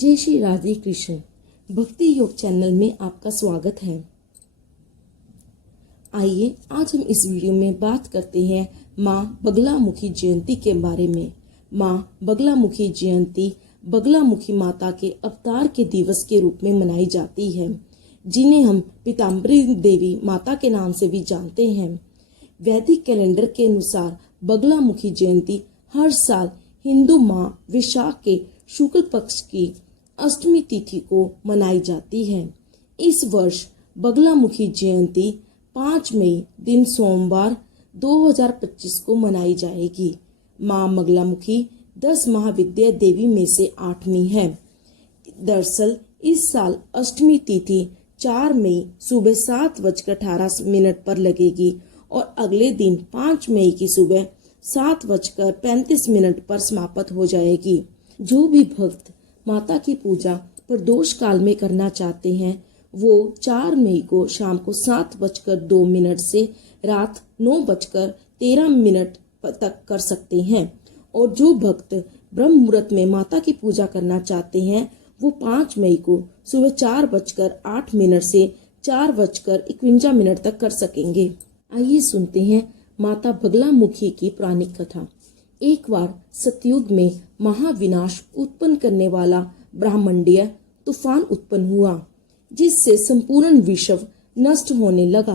जय श्री राधे कृष्ण। भक्ति योग चैनल में आपका स्वागत है। आइए आज हम इस वीडियो में बात करते हैं माँ बगलामुखी जयंती के बारे में। माँ बगलामुखी जयंती बगलामुखी माता के अवतार के दिवस के रूप में मनाई जाती है, जिन्हें हम पीताम्बरी देवी माता के नाम से भी जानते हैं। वैदिक कैलेंडर के अनुसार बगलामुखी जयंती हर साल हिंदू माह वैशाख के शुक्ल पक्ष की अष्टमी तिथि को मनाई जाती है। इस वर्ष बगलामुखी जयंती 5 मई दिन सोमवार 2025 को मनाई जाएगी। माँ बगलामुखी 10 महाविद्या देवी में से 8वीं है। दरअसल इस साल अष्टमी तिथि 4 मई सुबह 7:18 पर लगेगी और अगले दिन 5 मई की सुबह 7:35 पर समाप्त हो जाएगी। जो भी भक्त माता की पूजा प्रदोष काल में करना चाहते हैं वो 4 मई को शाम को 7:02 से रात 9:13 तक कर सकते हैं और जो भक्त ब्रह्म मुहूर्त में माता की पूजा करना चाहते हैं वो 5 मई को सुबह 4:08 से 4:51 तक कर सकेंगे। आइए सुनते हैं माता बगलामुखी की पौराणिक कथा। एक बार सतयुग में महाविनाश उत्पन्न करने वाला ब्रह्मांडीय तूफान उत्पन्न हुआ, जिससे संपूर्ण विश्व नष्ट होने लगा।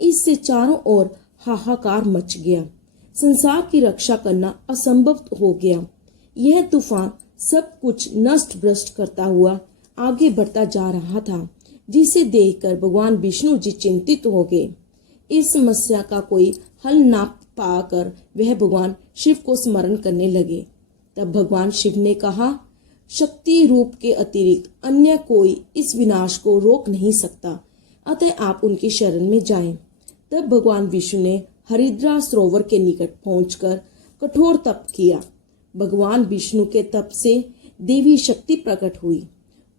इससे चारों ओर हाहाकार मच गया। संसार की रक्षा करना असंभव हो गया। यह तूफान सब कुछ नष्ट भ्रष्ट करता हुआ आगे बढ़ता जा रहा था, जिसे देखकर भगवान विष्णु जी चिंतित हो गए। इस समस्या का कोई हल ना पाकर वह भगवान शिव को स्मरण करने लगे। तब भगवान शिव ने कहा, शक्ति रूप के अतिरिक्त अन्य कोई इस विनाश को रोक नहीं सकता, अतः आप उनकी शरण में जाएं। तब भगवान विष्णु ने हरिद्रा सरोवर के निकट पहुंचकर कठोर तप किया। भगवान विष्णु के तप से देवी शक्ति प्रकट हुई।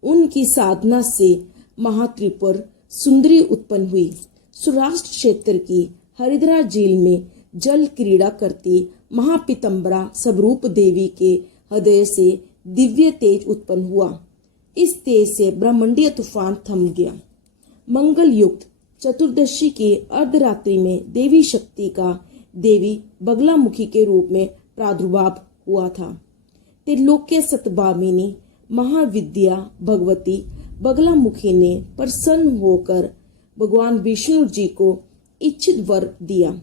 उनकी साधना से महात्रिपुर सुंदरी उत्पन्न हुई। सौराष्ट्र क्षेत्र की हरिद्रा झील में जल क्रीड़ा करती महापीतम्बरा स्वरूप देवी के हृदय से दिव्य तेज उत्पन्न हुआ। इस तेज से ब्रह्मांडीय तूफान थम गया। मंगल युक्त चतुर्दशी के अर्धरात्रि में देवी शक्ति का देवी बगलामुखी के रूप में प्रादुर्भाव हुआ था। त्रिलोक्य सतभामिनी महाविद्या भगवती बगलामुखी ने प्रसन्न होकर भगवान विष्णु जी को इच्छित वर दिया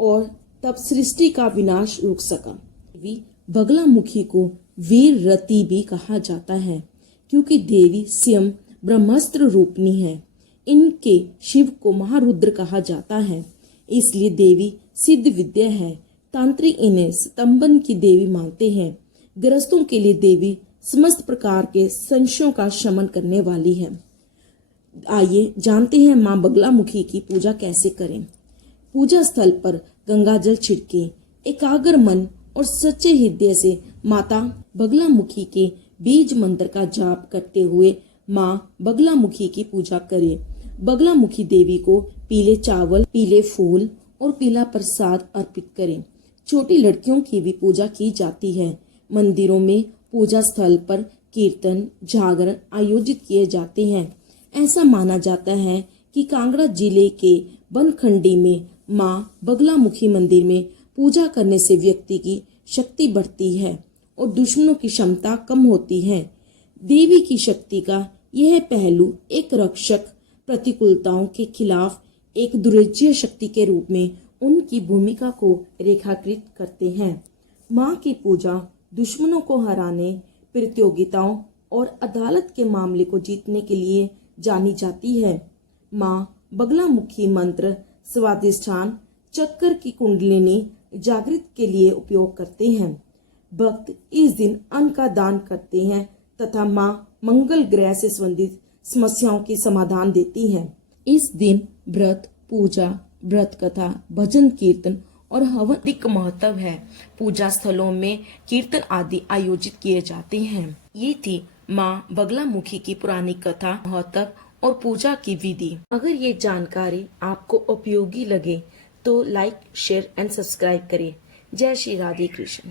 और तब सृष्टि का विनाश रुक सका। देवी बगलामुखी को वीर रति भी कहा जाता है, क्योंकि देवी स्वयं ब्रह्मास्त्र रूपनी है। इनके शिव को महारुद्र कहा जाता है, इसलिए देवी सिद्ध विद्या है। तांत्रिक इन्हें स्तंभन की देवी मानते हैं। गृहस्थों के लिए देवी समस्त प्रकार के संशयों का शमन करने वाली है। आइए जानते हैं माँ बगलामुखी की पूजा कैसे करें। पूजा स्थल पर गंगा जल छिड़के, एकाग्र मन और सच्चे हृदय से माता बगलामुखी के बीज मंत्र का जाप करते हुए माँ बगलामुखी की पूजा करें। बगलामुखी देवी को पीले चावल, पीले फूल और पीला प्रसाद अर्पित करें। छोटी लड़कियों की भी पूजा की जाती है। मंदिरों में पूजा स्थल पर कीर्तन जागरण आयोजित किए जाते हैं। ऐसा माना जाता है कि कांगड़ा जिले के बनखंडी में माँ बगलामुखी मंदिर में पूजा करने से व्यक्ति की शक्ति बढ़ती है और दुश्मनों की क्षमता कम होती है। देवी की शक्ति का यह पहलू एक रक्षक प्रतिकूलताओं के खिलाफ एक दुर्जय शक्ति के रूप में उनकी भूमिका को रेखाकृत करते हैं। माँ की पूजा दुश्मनों को हराने, प्रतियोगिताओं और अदालत के मामले को जीतने के लिए जानी जाती है। माँ बगलामुखी मंत्र स्वाधिष्ठान चक्र की कुंडलिनी जागृत के लिए उपयोग करते हैं। भक्त इस दिन अन्न का दान करते हैं तथा माँ मंगल ग्रह से संबंधित समस्याओं की समाधान देती हैं। इस दिन व्रत पूजा, व्रत कथा, भजन कीर्तन और हवन अधिक महत्व है। पूजा स्थलों में कीर्तन आदि आयोजित किए जाते हैं। ये थी माँ बगलामुखी की पौराणिक कथा, महत्व और पूजा की विधि। अगर ये जानकारी आपको उपयोगी लगे तो लाइक, शेयर एंड सब्सक्राइब करें। जय श्री राधे कृष्ण।